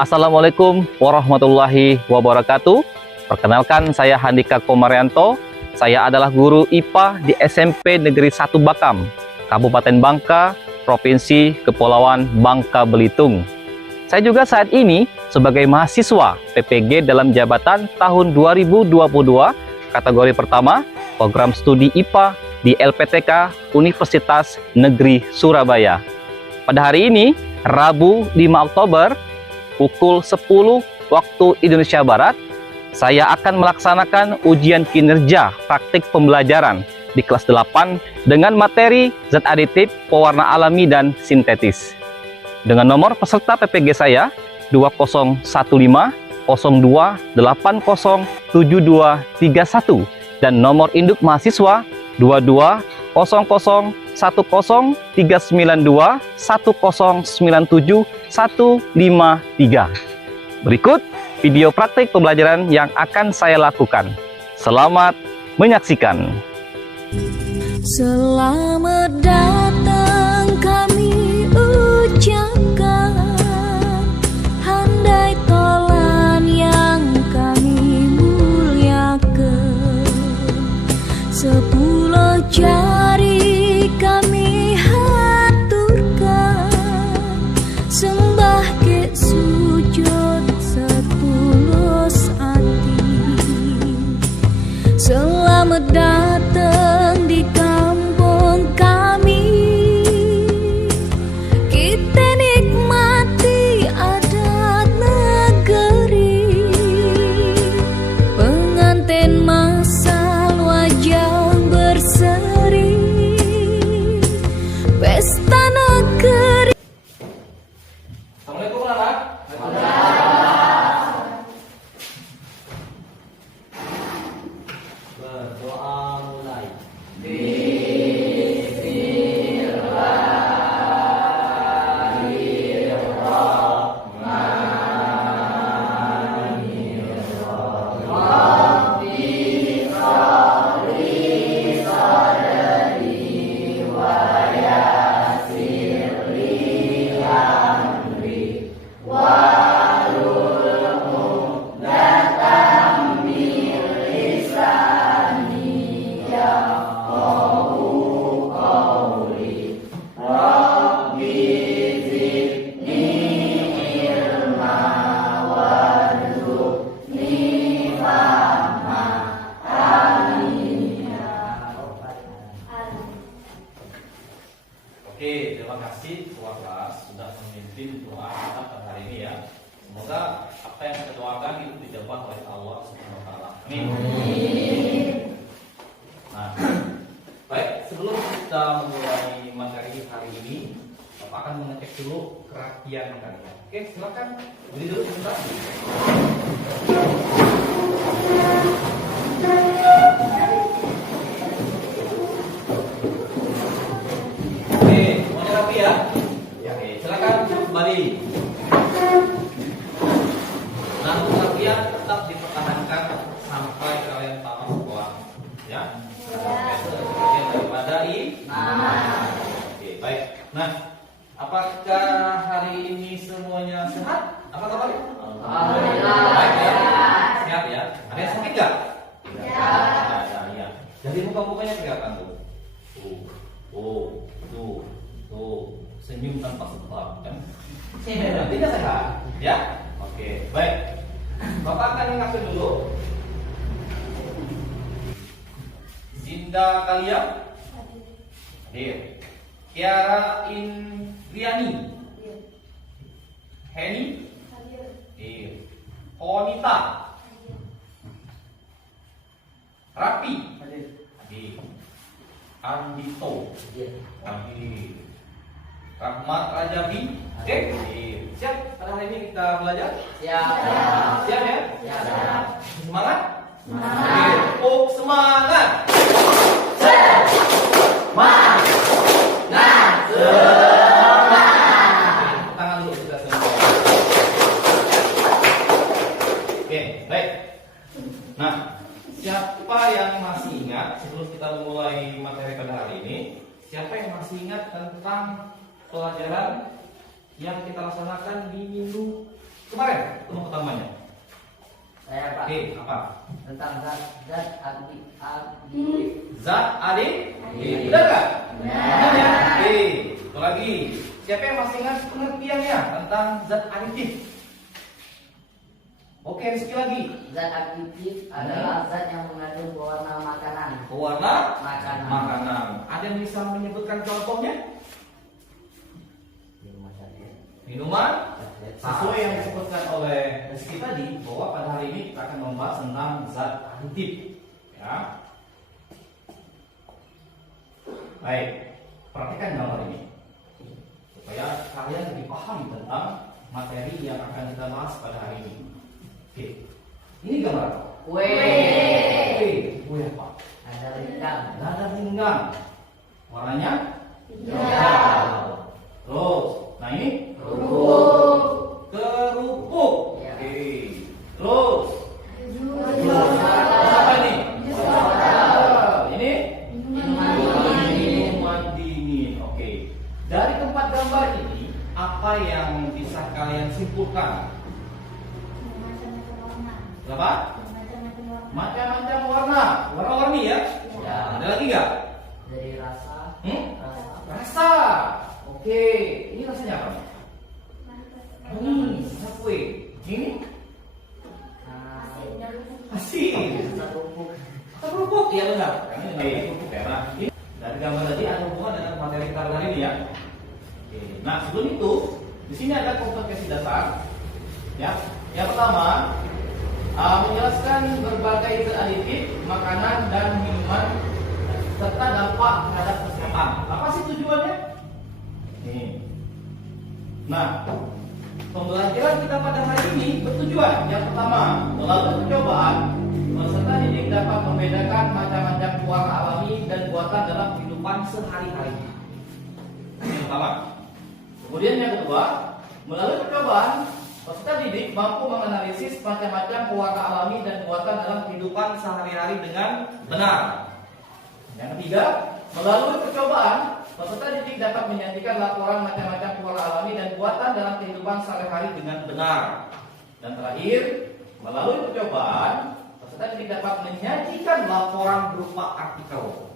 Assalamualaikum warahmatullahi wabarakatuh. Perkenalkan, saya Handika Komarianto. Saya adalah guru IPA di SMP Negeri 1 Bakam, Kabupaten Bangka, Provinsi Kepulauan Bangka Belitung. Saya juga saat ini sebagai mahasiswa PPG dalam jabatan tahun 2022, kategori pertama, program studi IPA di LPTK Universitas Negeri Surabaya. Pada hari ini, Rabu 5 Oktober, pukul 10 waktu Indonesia Barat, saya akan melaksanakan ujian kinerja praktik pembelajaran di kelas 8 dengan materi zat aditif, pewarna alami, dan sintetis. Dengan nomor peserta PPG saya 205102807231 dan nomor induk mahasiswa 22003921097153. Berikut video praktik pembelajaran yang akan saya lakukan. Selamat menyaksikan. Selamat datang kami ucapkan, handai tolan yang kami muliakan. 10 jari kami haturkan, sembah ke sujud setulus hati. Selamat datang di kampung kami, kita nikmati adat negeri. Pengantin masal wajah berseri, pesta negeri. Assalamualaikum anak. Berdoa mulai. Oke, terima kasih ketua kelas sudah memimpin doa kita pada hari ini ya. Semoga apa yang kita doakan itu dijawab oleh Allah Subhanahu wa taala. Amin. Nah, baik, sebelum kita memulai materi hari ini, Bapak akan mengecek dulu kerapian kalian. Oke, silakan berdiri dulu sebentar. Kembali. Nah, untuk latihan tetap dipertahankan sampai kalian tamat sekolah, ya. Bagian daripada Oke, baik. Nah, apakah hari ini semuanya sehat? Apa kabarnya? Alhamdulillah. Baik ya. Sehat ya. Ada yang sakit nggak? Ada. Ya. Jadi muka-mukanya kelihatan tuh. Tuh. Senyum tanpa sebab kan? Tidak sehat, ya? Oke, baik. Bapak akan mengatur dulu. Zinda kalian? Hadir. Tiara Indriani? Heni? Hadir. Honita? Rapi? Hadir. Andito? Hadir. Rahmat Rajabi, oke? Siap? Pada hari ini kita belajar? Siap. Siap ya? Siap. Semangat? Semangat. Semangat. Tangan dulu kita semua. Oke, baik. Nah, siapa yang masih ingat sebelum kita memulai materi pada hari ini? Siapa yang masih ingat tentang pelajaran yang kita laksanakan di minggu kemarin ketemu pertamanya. Saya Pak. Oke, apa? Tentang zat aditif. Zat adik? Benar nggak? Benar ya? Oke, satu lagi. Siapa yang masih ingat pengertiannya tentang zat aditif? Oke, sekali lagi. Zat aditif adalah zat yang mengandung pewarna makanan. Pewarna Makanan. makanan. Ada yang bisa menyebutkan contohnya? Minuman sesuai yang disebutkan oleh Rizky tadi, bahwa pada hari ini kita akan membahas tentang zat aditif. Ya. Baik, perhatikan gambar ini supaya kalian lebih paham tentang materi yang akan kita bahas pada hari ini. Oke, ini gambar apa? Kue. Kue apa? Ada rendang. Lada pinggang. Warnanya Hijau. terus. Nah ini Kerupuk. kerupuk. Ya. Oke. Terus apa ini? Ini minuman dingin. Oke. Dari tempat gambar ini, apa yang bisa kalian simpulkan? Berapa? Macam-macam warna. Warna-warni ya? Ya. Ada lagi nggak? Dari rasa. Rasa. Oke. Ini rasanya apa? Rasa kue. Ini asin. Kerupuk. Kerupuk, iya benar. Karena ini namanya kerupuk ya. Nah, ini dari gambar tadi ada hubungan dengan materi kita hari ini ya. Oke. Nah, sebelum itu, di sini ada kompetensi dasar. Ya. Yang pertama, menjelaskan berbagai zat aditif, makanan dan minuman serta dampak terhadap kesehatan. Apa sih tujuannya? Nih. Nah, pembelajaran kita pada hari ini bertujuan yang pertama, melalui percobaan, peserta didik dapat membedakan macam-macam pewarna alami dan buatan dalam kehidupan sehari-hari. Ini yang pertama. Kemudian yang kedua, melalui percobaan, peserta didik mampu menganalisis macam-macam pewarna alami dan buatan dalam kehidupan sehari-hari dengan benar. Yang ketiga, melalui percobaan, peserta didik dapat menyajikan laporan macam-macam pewarna alami dan buatan dalam kehidupan sehari-hari dengan benar. Dan terakhir, melalui percobaan, peserta didik dapat menyajikan laporan berupa artikel.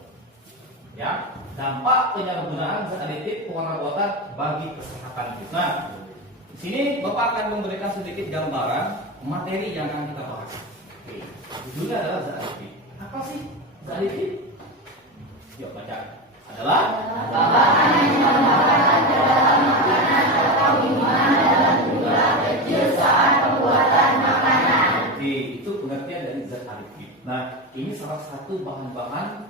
Ya, dampak penyalahgunaan zat aditif pewarna buatan bagi kesehatan kita. Di sini Bapak akan memberikan sedikit gambaran materi yang akan kita bahas. Oke, judulnya adalah zat aditif. Apa sih zat aditif? Yuk baca. Adalah Bahan yang ditambahkan ke dalam makanan atau minuman dalam jumlah kecil saat pembuatan makanan. Oke, itu pengertian dari zat aditif. Nah, ini salah satu bahan-bahan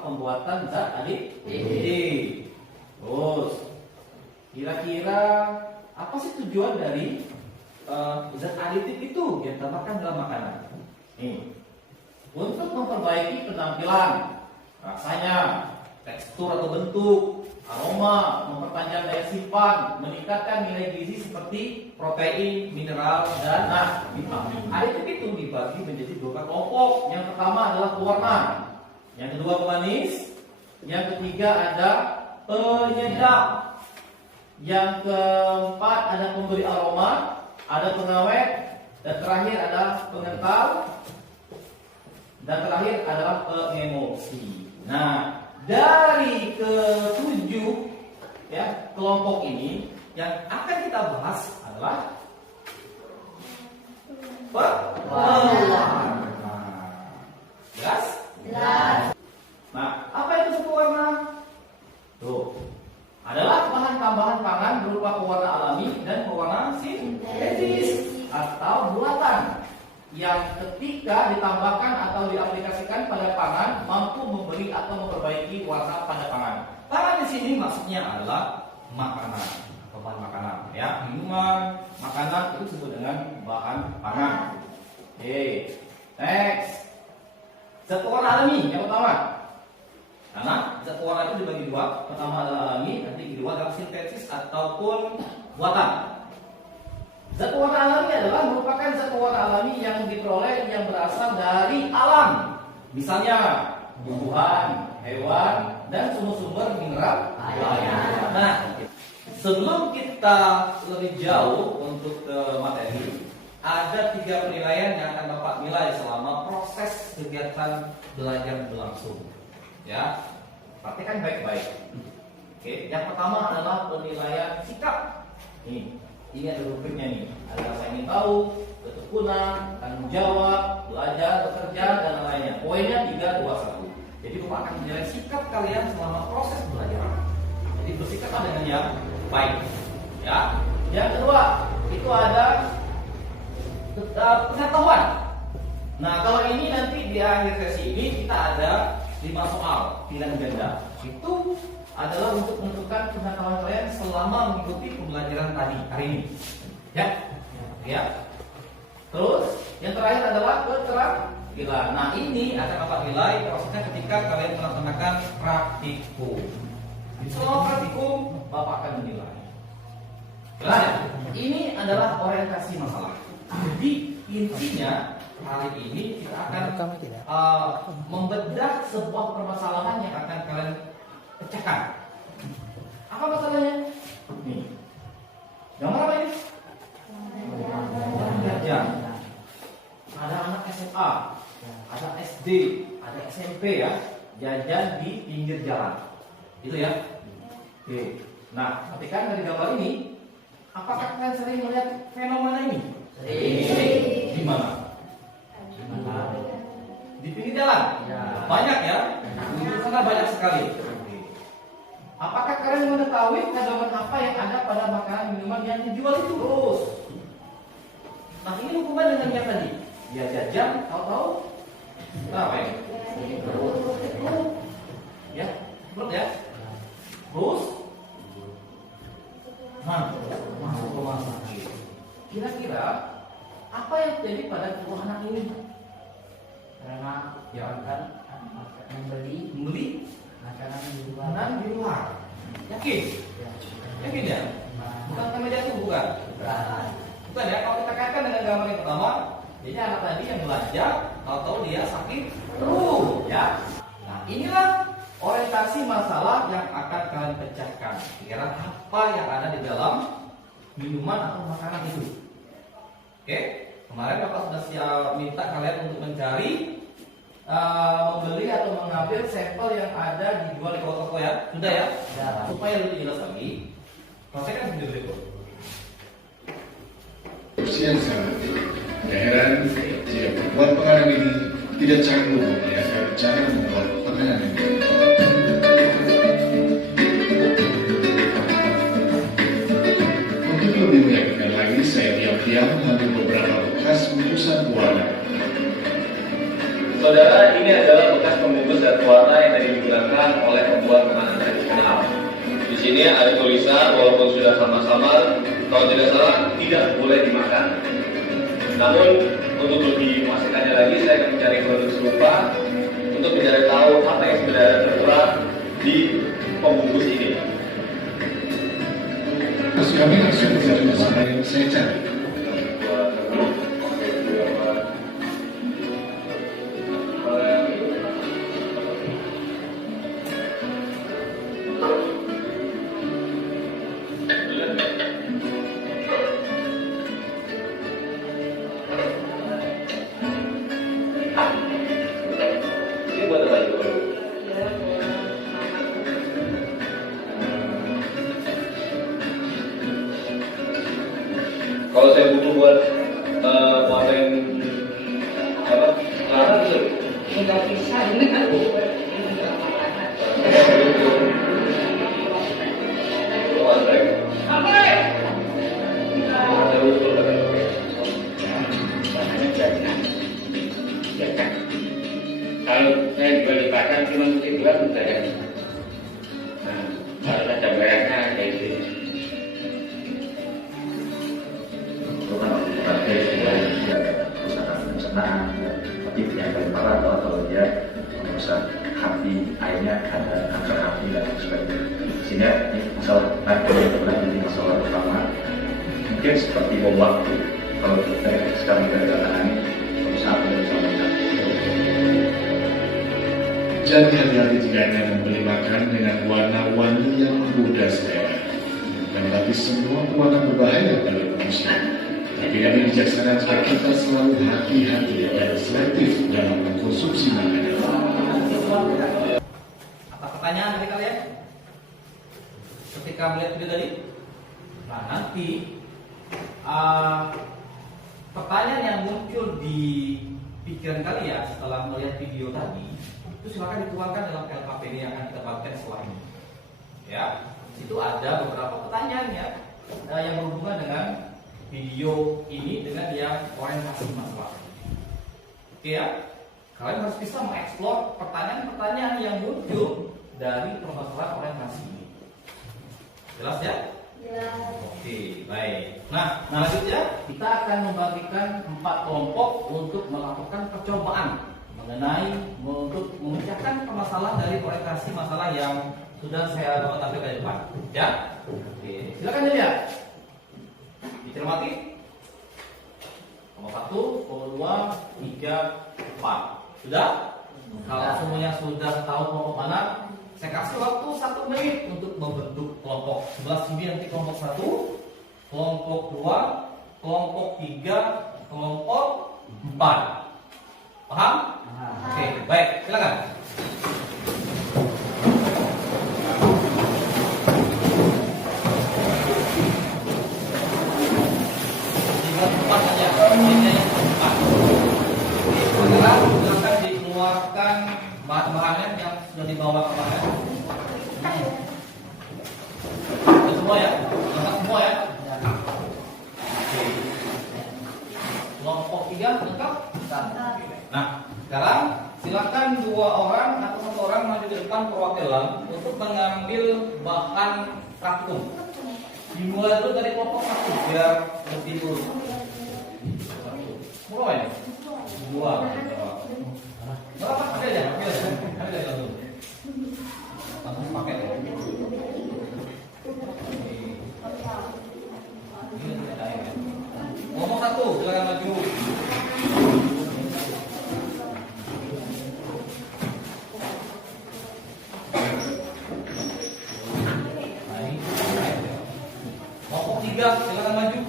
pembuatan zat aditif. Terus, kira-kira apa sih tujuan dari zat aditif itu yang ditambahkan dalam makanan? Nih, untuk memperbaiki penampilan, rasanya, tekstur atau bentuk, aroma, memperpanjang daya simpan, meningkatkan nilai gizi seperti protein, mineral, dan vitamin. Aditif itu dibagi menjadi dua kelompok. Yang pertama adalah pewarna, yang kedua pemanis, yang ketiga ada penyedap, yang keempat ada pemberi aroma, ada pengawet, dan terakhir ada pengental, dan terakhir adalah pengemulsi. Nah, dari ketujuh ya kelompok ini yang akan kita bahas adalah pewarna. Jelas? Jelas. Nah, apa itu pewarna? Tuh, adalah bahan tambahan pangan berupa pewarna alami dan pewarna sintetis atau buatan yang ketika ditambahkan atau diaplikasikan pada pangan mampu memberi atau memperbaiki warna pada pangan. Pangan di sini maksudnya adalah makanan atau bahan makanan, ya, minuman, makanan itu disebut dengan bahan pangan. Oke, next, zat pewarna alami yang pertama. Karena zat pewarna itu dibagi dua, pertama adalah alami, nanti kedua adalah sintetis ataupun buatan. Zat pewarna alami adalah merupakan zat pewarna alami yang diperoleh yang berasal dari alam. Misalnya tumbuhan, hewan, dan sumber-sumber mineral lainnya. Nah, Sebelum kita lebih jauh untuk ke materi, ada 3 penilaian yang akan Bapak nilai selama proses kegiatan belajar berlangsung. Ya, praktekkan baik-baik. Oke, yang pertama adalah penilaian sikap. Ini ada rubriknya nih. Ada rasa ingin tahu, ketekunan, tanggung jawab, belajar, bekerja, dan lainnya. Poinnya 3, 2, 1. Jadi Bapak akan menilai sikap kalian selama proses belajar. Jadi bersikap dengan yang baik. Ya. Yang kedua, itu ada pengetahuan. Nah, kalau ini nanti di akhir sesi ini kita ada 5 soal pilihan ganda. Itu adalah untuk menentukan pengetahuan kalian selama mengikuti pembelajaran tadi hari ini. Ya. Ya. Terus yang terakhir adalah keterampilan. Nah, ini akan Bapak nilai prosesnya ketika kalian melaksanakan praktikum. Selama praktikum Bapak akan menilai. Jelas ya? Ini adalah orientasi masalah. Jadi intinya hari ini kita akan membedah sebuah permasalahan yang akan kalian pecahkan. Apa masalahnya? Nih. Gambar apa ini? Jajan. Ada anak SMA, ada SD, ada SMP ya, jajan di pinggir jalan. Itu ya. Oke. Nah, perhatikan dari gambar ini, apakah kalian sering melihat fenomena ini? Sering. Di mana? Di pinggir jalan. Banyak ya. Di sana banyak sekali. Apakah kalian mengetahui kandungan apa yang ada pada makanan minuman yang dijual itu? Terus. Nah, ini hubungan dengan yang tadi. Ya jajan, tahu-tahu apa ya? Ya, betul ya. Terus, masuk rumah sakit. Kira-kira apa yang terjadi pada kedua anak ini? Karena ya kan membeli makanan di luar. Yakin? Yakin ya? Bukan kemeja itu bukan? Bukan ya? Kalau kita kaitkan dengan gambar yang pertama, jadi anak tadi yang belanja, tahu-tahu dia sakit terus, ya. Nah, inilah orientasi masalah yang akan kalian pecahkan. Kira apa yang ada di dalam minuman atau makanan itu? Oke, kemarin Bapak sudah minta kalian untuk mencari, membeli atau mengambil sampel yang ada dijual di toko ya, sudah ya? Supaya lebih jelas lagi, praktekkan video berikut. Yang sangat tidak heran jika pembuat penganan ini tidak canggung melihat cara membuat penganan ini. Untuk lebih meyakinkan lagi, saya diam-diam mengambil beberapa bekas bungkusan pewarna. Saudara, ini adalah bekas pembungkus dan pewarna yang tadi digunakan oleh pembuat makanan tradisional. Di sini ada tulisan walaupun sudah sama-sama, kalau tidak salah tidak boleh dimakan. Namun untuk lebih memastikannya lagi, saya akan mencari produk serupa untuk mencari tahu apa yang sebenarnya tertera di pembungkus ini. Terus kami langsung mencari masalah yang saya cari. Kalau saya butuh buat paten apa? Larang itu Nggak bisa ini kan kalau saya dibalik-balikan cuma mungkin dua sudah ya. Nah, kalau ada beresnya kayak gitu. Tapi penyakit parah atau dia merusak hati, akhirnya ada kanker hati dan sebagainya. Sehingga ini masalah nanti jadi masalah utama. Mungkin seperti bom waktu. Kalau kita sekarang mengalami perusahaan bersama. Jadi hati-hati jika Anda membeli makan dengan warna-warni yang menggoda saya. berarti semua keuangan berbahaya bagi manusia. Tapi kami bijaksana jika kita selalu hati-hati dan selektif dalam mengkonsumsi makanan. Apa pertanyaan dari kalian? Ketika melihat video tadi? Nah, nanti pertanyaan yang muncul di pikiran kalian setelah melihat video tadi itu silakan dituangkan dalam LKPD yang akan kita bagikan setelah ini. Ya, itu ada beberapa pertanyaan ya yang berhubungan dengan video ini dengan yang orientasi masalah. Oke ya, kalian harus bisa mengeksplor pertanyaan-pertanyaan yang muncul dari permasalahan orientasi ini. Jelas ya? Oke, baik. Nah, selanjutnya kita akan membagikan 4 kelompok untuk melakukan percobaan mengenai untuk memecahkan permasalahan dari orientasi masalah yang sudah saya dapat tampilkan di depan. Ya? Oke, silakan dilihat. Dicermati. Nomor 1, nomor 2, 3, 4. Sudah? Kalau semuanya sudah tahu kelompok mana, saya kasih waktu 1 menit untuk membentuk kelompok. Sebelah sini nanti kelompok 1, kelompok 2, kelompok 3, kelompok 4. Paham? Oke, baik, silakan. Empat saja. Ini yang 4. Sekarang silakan dikeluarkan bahan-bahannya yang sudah dibawa kemarin. Sudah semua ya? Lengkap semua ya? Oke. Kelompok 3 lengkap? Nah, sekarang silakan 2 orang atau 1 orang maju ke depan perwakilan untuk mengambil bahan praktikum. Dimulai dulu dari kelompok 1 biar lebih lurus. Mulai ya? 2. Berapa? Ambil aja, ambil aja dulu. Langsung pakai ya. Ngomong 1, silakan maju. Kelompok 3, silakan maju.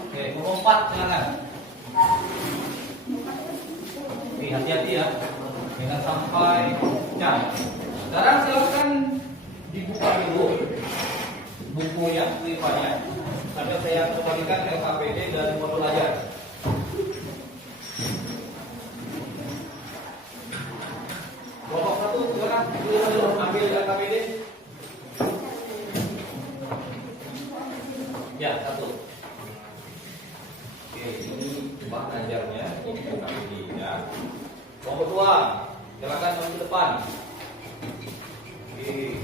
Oke, kelompok 4, silakan. Oke, hati-hati ya, jangan sampai pecah. Sekarang silakan dibuka dulu bukunya, tulisannya. Sambil saya kembalikan LKPD dan modul ajar. Kelompok 1, silakan ambil LKPD. Ya, 1. Oke, ini bahan ajarnya, ini LKPD ya. Kelompok 2, silakan maju ke depan. Oke.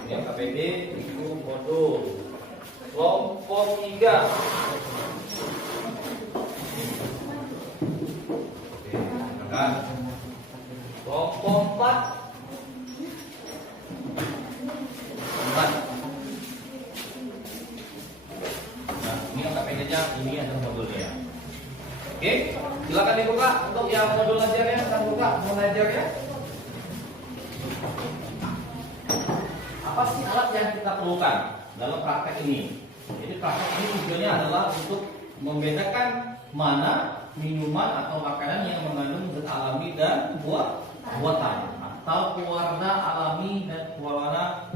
Ini LKPD, itu modul. Kelompok 3. Oke, silakan. Kelompok 4. 4. Nah, ini LKPD-nya, ini adalah modulnya. Oke, silakan dibuka untuk yang modul ajarnya, kita buka mengajarnya. Apa sih alat yang kita perlukan dalam praktek ini? Jadi praktek ini tujuannya adalah untuk membedakan mana minuman atau makanan yang mengandung zat alami dan buatan, atau pewarna alami dan pewarna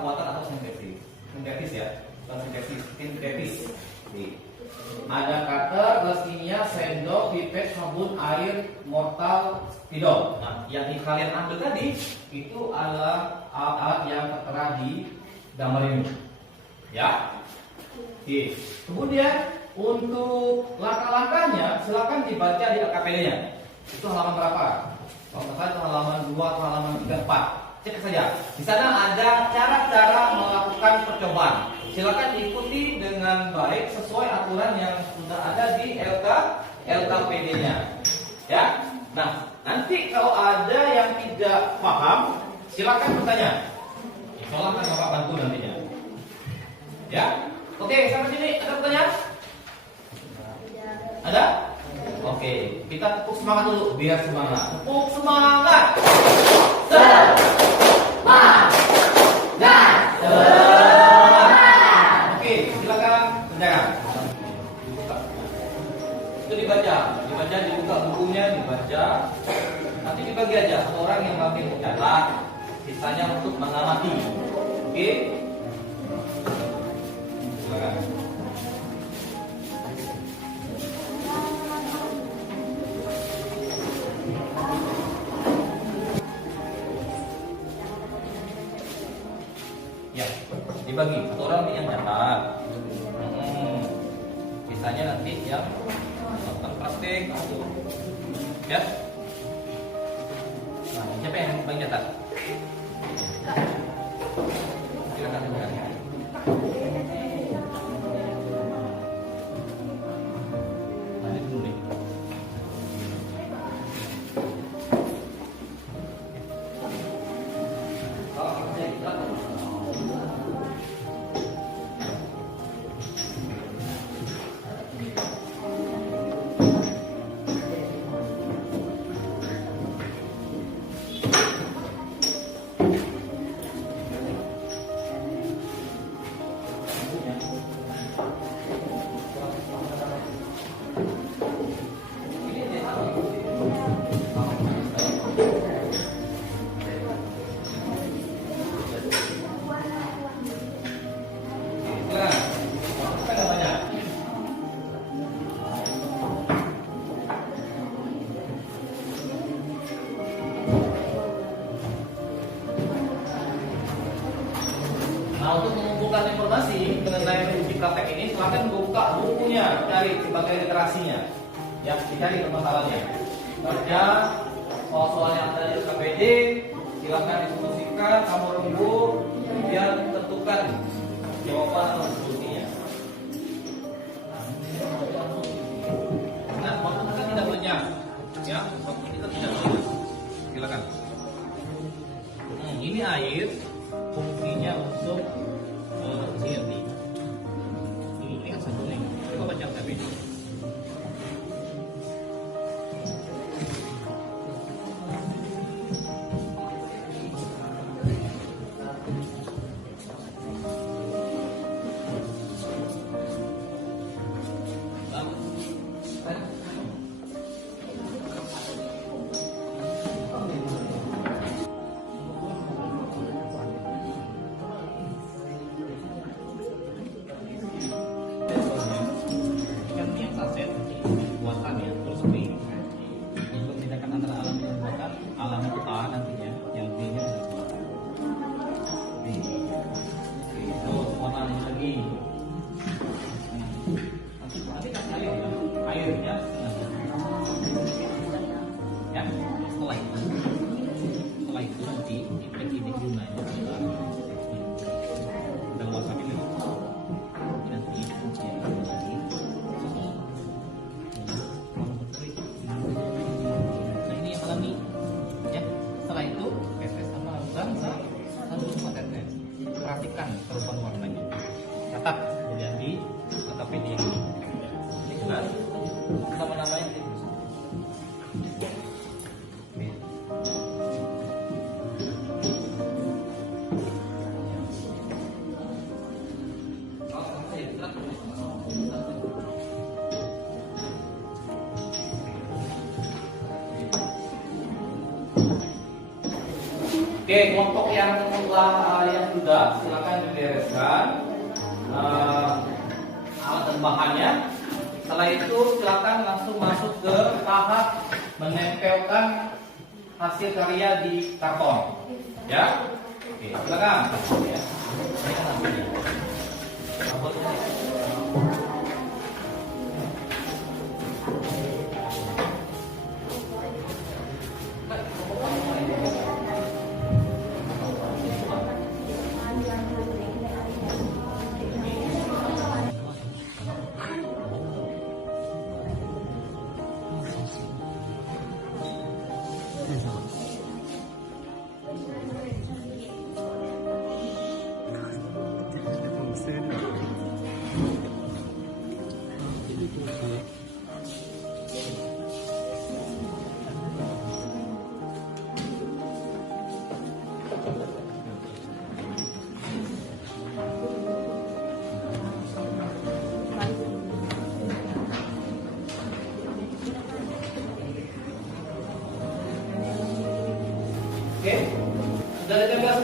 buatan atau sintetis ya, sintetis. Ada cutter, gelas kimia, sendok, pipet, sabun, air, mortal, spidol. Nah, yang kalian ambil tadi itu adalah alat yang tertera di gambar ini. Ya. Oke. Kemudian untuk langkah-langkahnya silakan dibaca di LKPD-nya. Itu halaman berapa? Kalau nggak salah itu halaman 2 atau halaman 3, 4. Cek saja. Di sana ada cara-cara melakukan percobaan. Silakan ikuti dengan baik sesuai aturan yang sudah ada di LKPD-nya. Ya. Nah, nanti kalau ada yang tidak paham, silakan bertanya. Insyaallah akan Bapak bantu nantinya. Ya. Oke, sampai sini ada pertanyaan? Kita tepuk semangat dulu, biar semangat. Tepuk semangat. Oke, silakan kerjakan. Itu dibaca, dibuka bukunya, dibaca. Nanti dibagi aja, satu orang yang mampu mencatat, sisanya untuk mengamati. Oke? Silakan. Ya, dibagi, satu orang yang catat. Sisanya nanti yang melakukan praktek. Ya. Nah, siapa yang paling catat? Silakan silakan. Nanti dulu nih. Nah, untuk mengumpulkan informasi mengenai uji praktek ini, silakan buka bukunya, cari sebagai literasinya. Ya, dicari permasalahannya. Kerja, soal-soal yang ada di KPD, silakan diskusikan, kamu rembuk, kemudian tentukan jawaban atau solusinya. Nah, waktu kita tidak banyak, ya, waktu kita tidak banyak. Silakan. Ini air. Fungsinya untuk ini kan sabunnya. Coba baca tapi alam itu A nantinya, yang B nya ada buatan. Itu warna lagi. Nanti kasih air ya, airnya ya. Setelah itu nanti ini gunanya udah masak ini nanti lagi. Nah ini yang alami. Setelah itu tetes sama bangsa satu sama tetes. Perhatikan perubahan warnanya. Catat kemudian di KPD ini. Ini jelas. Nama-namanya ditulis. Oke, kelompok yang sudah silakan dibereskan alat dan bahannya. Setelah itu silakan langsung masuk ke tahap menempelkan hasil karya di karton. Ya, oke, silakan. Ya.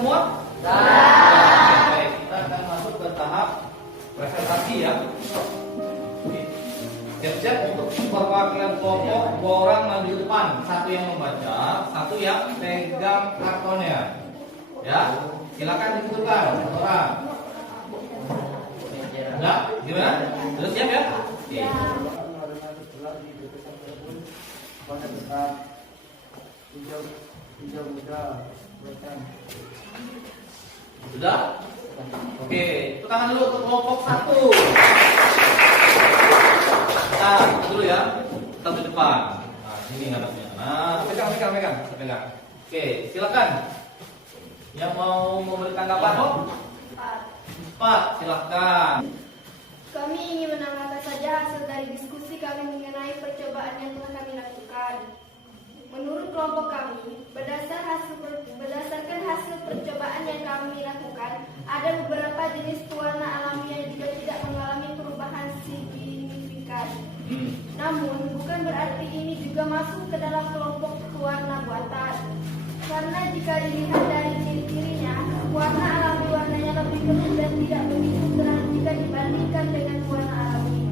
semua? Baik, kita akan masuk ke tahap presentasi ya. Siap-siap untuk perwakilan kelompok, 2 orang maju ke depan, 1 yang membaca, 1 yang pegang kartonnya. Ya, silakan ditentukan 1 orang. Udah, gimana? Sudah siap ya? Oke. Sudah? Oke, tepuk tangan dulu untuk kelompok 1. Nah, dulu ya. Kita ke depan. Nah, sini ngadepnya. Nah, pegang. Oke, silakan. Yang mau memberi tanggapan? 4, silakan. Kami ingin menambahkan saja hasil dari diskusi kami mengenai percobaan yang telah kami lakukan. Menurut kelompok kami, berdasarkan hasil percobaan yang kami lakukan, ada beberapa jenis pewarna alami yang juga tidak mengalami perubahan signifikan. Namun, bukan berarti ini juga masuk ke dalam kelompok pewarna buatan. Karena jika dilihat dari ciri-cirinya, warna alami warnanya lebih gelap dan tidak begitu terang jika dibandingkan dengan warna alami.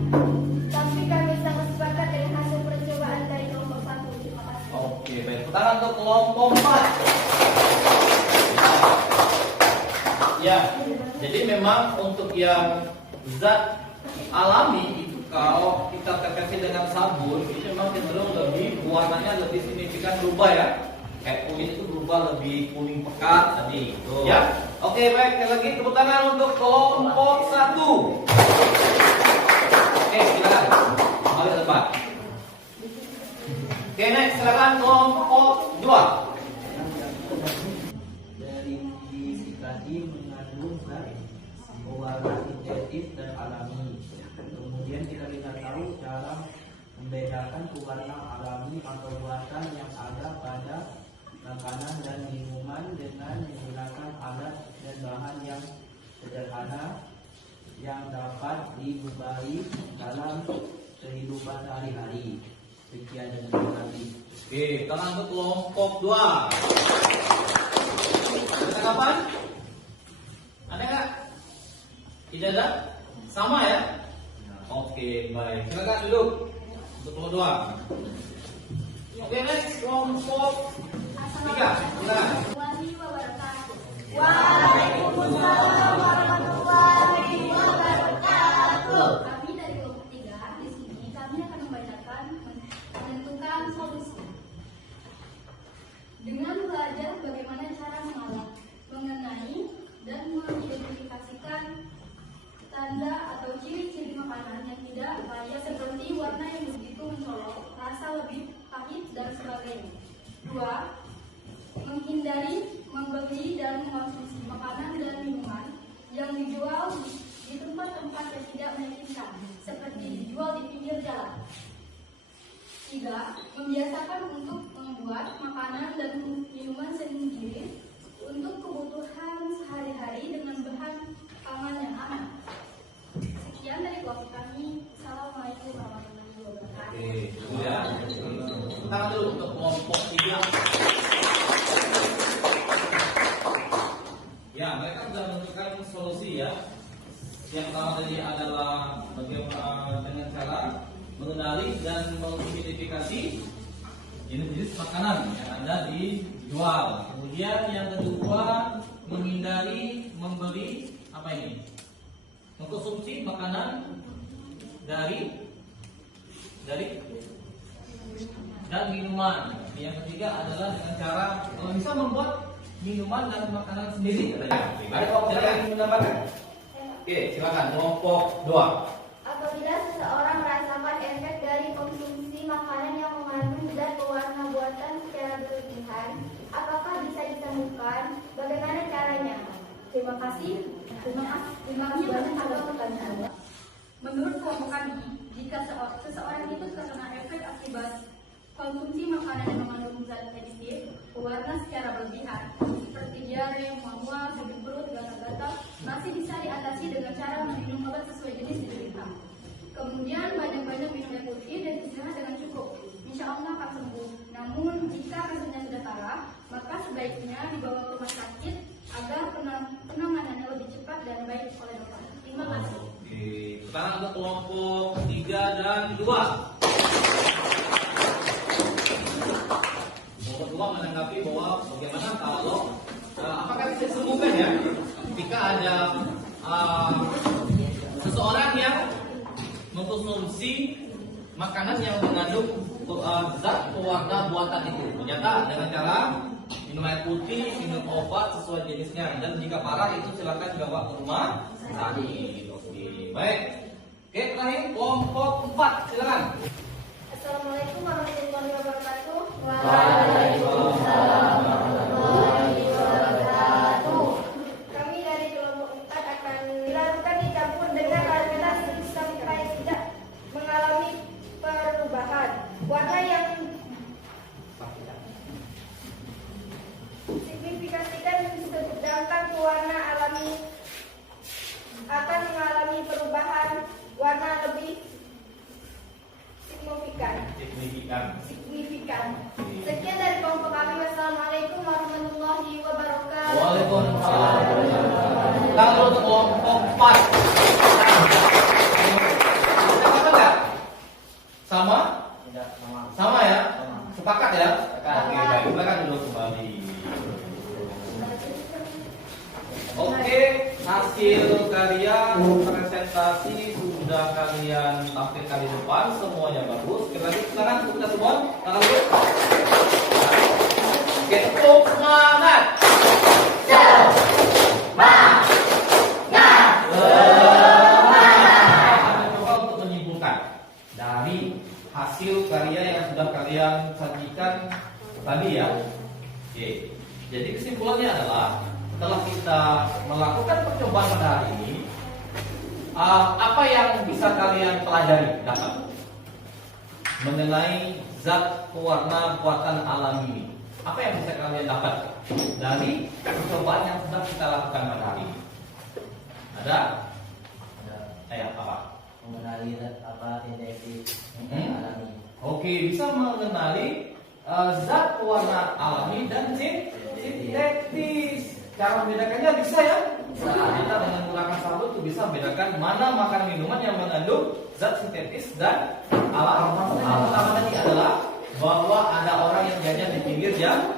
Tapi kami sangat sepakat dengan hasil percobaan dari kelompok 1. Terima kasih. Oke, baik. Tepuk tangan untuk kelompok 4. Ya, jadi memang untuk yang zat alami itu kalau kita tetesin dengan sabun, itu memang cenderung lebih warnanya lebih signifikan berubah ya. Kayak kuning itu berubah lebih kuning pekat tadi. Tuh. Ya. Oke, baik. Sekali lagi tepuk tangan untuk kelompok 1. Oke, silakan. Kembali ke depan. Oke, next silakan kelompok 2. Dari visi tadi mengandung zat pewarna sintetis dan alami. Kemudian kita tahu cara membedakan pewarna alami atau buatan yang ada pada makanan dan minuman dengan menggunakan alat dan bahan yang sederhana yang dapat dijumpai dalam kehidupan sehari-hari. Sekian dan terima kasih. Oke, tangan untuk kelompok 2. Ada kapan? Ada nggak? Tidak ada? Sama ya? Oke, baik. Silakan duduk untuk kelompok 2. Oke, next kelompok 3. Silakan. Waalaikumsalam warahmatullahi wabarakatuh. Kami dari kelompok 3 di sini kami akan membacakan menentukan solusi dengan belajar bagaimana cara mengenai dan mengidentifikasikan tanda atau ciri-ciri makanan yang tidak kaya seperti warna yang begitu mencolok, rasa lebih pahit dan sebagainya. 2. Menghindari membeli dan mengonsumsi makanan dan minuman yang dijual di tempat-tempat yang tidak meyakinkan, seperti dijual di pinggir jalan. 3. Membiasakan untuk membuat makanan dan minuman sendiri untuk kebutuhan sehari-hari dengan bahan pangan yang aman. Sekian dari kelompok kami. Assalamualaikum warahmatullahi wabarakatuh. Oke, ya. Tangan dulu untuk kelompok 3. Ya, mereka sudah menentukan solusi ya. Yang pertama tadi adalah bagaimana dengan cara mengenali dan mengidentifikasi jenis-jenis makanan yang ada dijual. Kemudian yang kedua, menghindari membeli apa ini? Mengkonsumsi makanan dari dan minuman. Yang ketiga adalah dengan cara kalau bisa membuat minuman dan makanan sendiri katanya. Ada kelompok yang ingin menambahkan? Oke, silakan kelompok 2. Apabila seseorang merasakan efek dari konsumsi makanan yang mengandung zat pewarna buatan secara berlebihan, apakah bisa disembuhkan? Bagaimana caranya? Terima kasih. Terima kasih banyak atas pertanyaan. Menurut kelompok kami, jika seseorang itu terkena efek akibat konsumsi makanan yang mengandung zat adiktif, pewarna secara berlebihan, seperti diare, mual, sakit perut, gatal-gatal, masih bisa diatasi dengan cara meminum obat sesuai jenis diberikan. Kemudian banyak-banyak minum air putih dan istirahat dengan cukup. Insya Allah akan sembuh. Namun jika kasusnya sudah parah, maka sebaiknya dibawa ke rumah sakit agar kelompok 3 dan 2. Kelompok 2 menanggapi bahwa bagaimana kalau apakah bisa disembuhkan ya ketika ada seseorang yang mengkonsumsi makanan yang mengandung zat pewarna buatan itu. Ternyata dengan cara minum air putih, minum obat sesuai jenisnya, dan jika parah itu silakan bawa ke rumah sakit. Oke, baik. Oke, terakhir kelompok 4, silakan. Assalamualaikum warahmatullahi wabarakatuh. Waalaikumsalam warahmatullahi wabarakatuh. Kami dari kelompok 4 akan dilakukan dicampur dengan aktivitas sampai tidak mengalami perubahan. Warna yang signifikan sedangkan warna alami akan mengalami perubahan warna lebih signifikan. Sekian dari kelompok kami. Wassalamualaikum warahmatullahi wabarakatuh. Waalaikumsalam. Kalau untuk kelompok 4 sama enggak? Sama? Tidak sama. Sama ya? Sepakat ya? Sepakat. Oke, baik. Silakan duduk kembali. Oke, hasil karya presentasi sudah kalian tampilkan di depan, semuanya bagus. Sekali lagi silakan untuk kita semua, tangan dulu. Oke, tepuk semangat. Coba untuk menyimpulkan dari hasil karya yang sudah kalian sajikan tadi ya. Oke, jadi kesimpulannya adalah setelah kita melakukan percobaan pada hari ini, apa yang bisa kalian pelajari dapat mengenai zat pewarna buatan alami ini? Apa yang bisa kalian dapat dari percobaan yang sudah kita lakukan pada hari ini? Ada? Apa? Mengenali apa sintetis alami. Oke, bisa mengenali zat pewarna alami dan sintetis. Cara membedakannya bisa ya? Bisa. Kita dengan menggunakan sabun itu bisa membedakan mana makan minuman yang mengandung zat sintetis dan alami. Yang pertama tadi adalah bahwa ada orang yang jajan di pinggir jalan.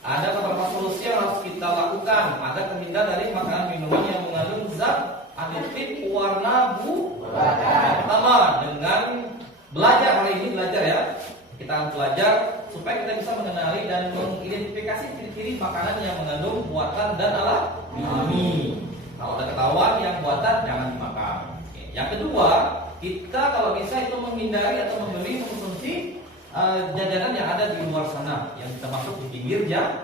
Ada beberapa solusi yang harus kita lakukan agar terhindar dari makanan minuman yang mengandung zat aditif pewarna buatan. Pertama, dengan belajar, hari ini belajar ya. Kita akan belajar supaya kita bisa mengenali dan mengidentifikasi ciri-ciri makanan yang mengandung buatan dan alami. Kalau ada ketahuan yang buatan, jangan dimakan. Yang kedua, kita kalau bisa itu menghindari atau membeli konsumsi jajanan yang ada di luar sana, yang kita masuk di pinggir jalan.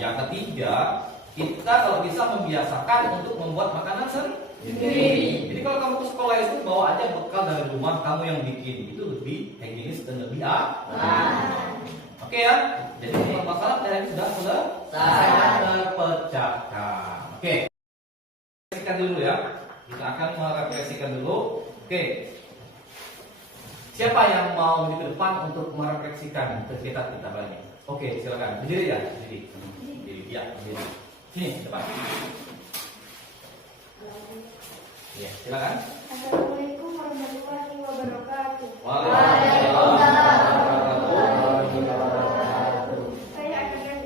Yang ketiga, kita kalau bisa membiasakan untuk membuat makanan sendiri. Jadi kalau kamu ke sekolah itu bawa aja bekal dari rumah kamu yang bikin, itu lebih higienis dan lebih aman. Oke ya. Jadi masalah dari ini sudah selesai terpecahkan. Oke. Refleksikan dulu ya. Kita akan merefleksikan dulu. Oke. Siapa yang mau di depan untuk merefleksikan cerita kita banyak? Oke, silakan. Berdiri ya, berdiri. Ya, berdiri. Sini, depan. Ya, silakan. Assalamualaikum warahmatullahi wabarakatuh. Waalaikumsalam. Saya akan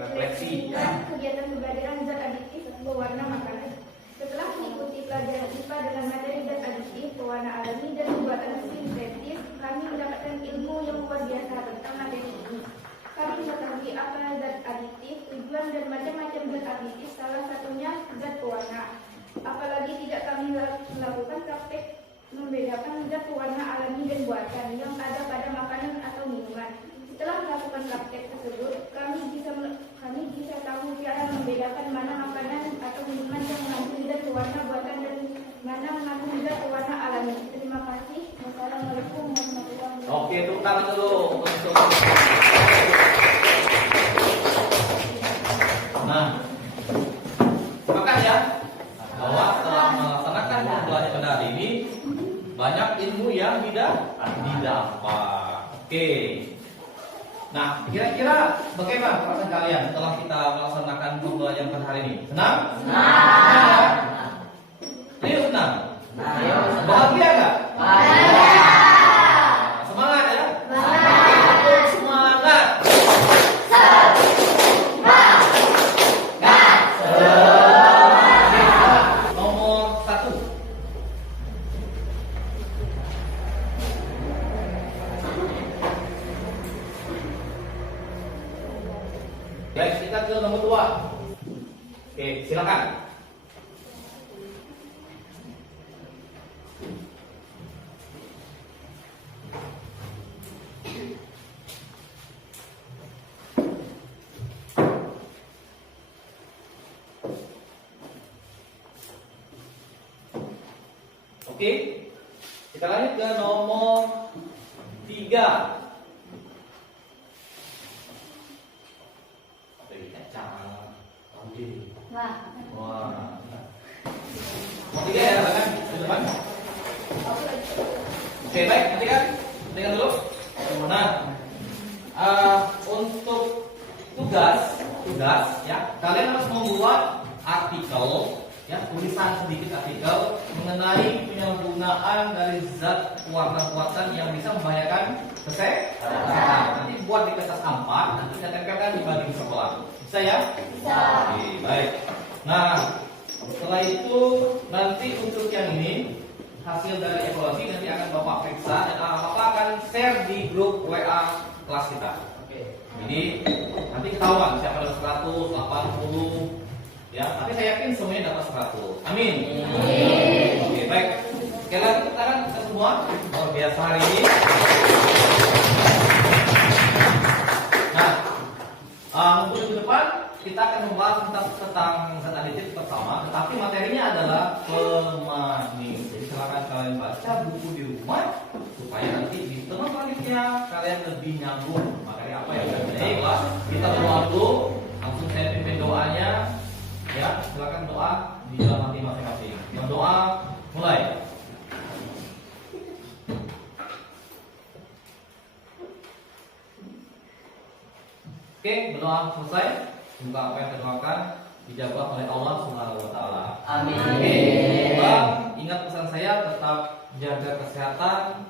refleksikan kegiatan pembelajaran zat aditif pewarna makanan. Setelah mengikuti pelajaran IPA dengan materi zat aditif, pewarna alami dan buatan sintetis, kami mendapatkan ilmu yang luar biasa tentang materi ini. Kami mengetahui apa zat aditif, tujuan dan macam-macam zat aditif, salah satunya zat pewarna. Apalagi tidak kami melakukan praktek membedakan zat pewarna alami dan buatan yang ada pada makanan atau minuman. Setelah melakukan praktek tersebut, kami bisa tahu cara membedakan mana makanan atau minuman yang mengandung zat pewarna buatan dan mana mengandung zat pewarna alami. Terima kasih. Wassalamualaikum warahmatullahi wabarakatuh. Oke, tepuk tangan dulu untuk. Nah, sepakat ya bahwa setelah melaksanakan pembelajaran pada hari ini banyak ilmu yang didapat. Oke. Nah, kira-kira bagaimana perasaan kalian setelah kita melaksanakan pembelajaran pada hari ini? Senang? Senang. Oke. Kita lanjut ke nomor 3. Wah. Nomor 3 ya, kan? Di depan. Oke, baik. Nanti kan, dengar dulu. Nah, untuk tugas ya, kalian harus membuat artikel, ya, tulisan sedikit artikel mengenai penyalahgunaan dari zat pewarna-pewarna yang bisa membahayakan kesehatan. Nanti buat di kertas A4, nanti kita tempelkan di bagian sebelah. Bisa ya? Bisa. Oke, baik. Nah, setelah itu nanti untuk yang ini hasil dari evaluasi nanti akan Bapak periksa dan Bapak akan share di grup WA kelas kita. Oke. Jadi nanti ketahuan siapa dapat 100, 80 ya, tapi saya yakin semuanya dapat 100. Amin. Amin. Oke, baik. Sekali lagi tangan kita semua luar biasa hari ini. Nah, untuk ke depan kita akan membahas tentang zat aditif pertama, tetapi materinya adalah pemanis. Jadi silakan kalian baca buku di rumah supaya nanti di teman panitia kalian lebih nyambung makanya apa yang terjadi. Kita doa dulu, langsung saya pimpin doanya. Ya, silakan doa di dalam hati masing-masing. Berdoa mulai. Oke, berdoa selesai. Semoga apa yang terdoakan dijawab oleh Allah Subhanahu wa taala. Amin. Oke. Ingat pesan saya, tetap jaga kesehatan,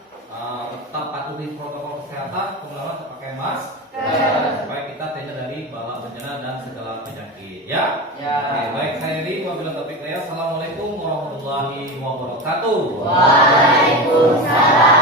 tetap patuhi protokol kesehatan, pengeluaran tetap pakai masker supaya kita terhindar dari bala bencana dan segala penyakit. Ya? Ya. Oke, baik, saya Ri, wabillahi taufiq hidayah. Assalamualaikum warahmatullahi wabarakatuh. Waalaikumsalam.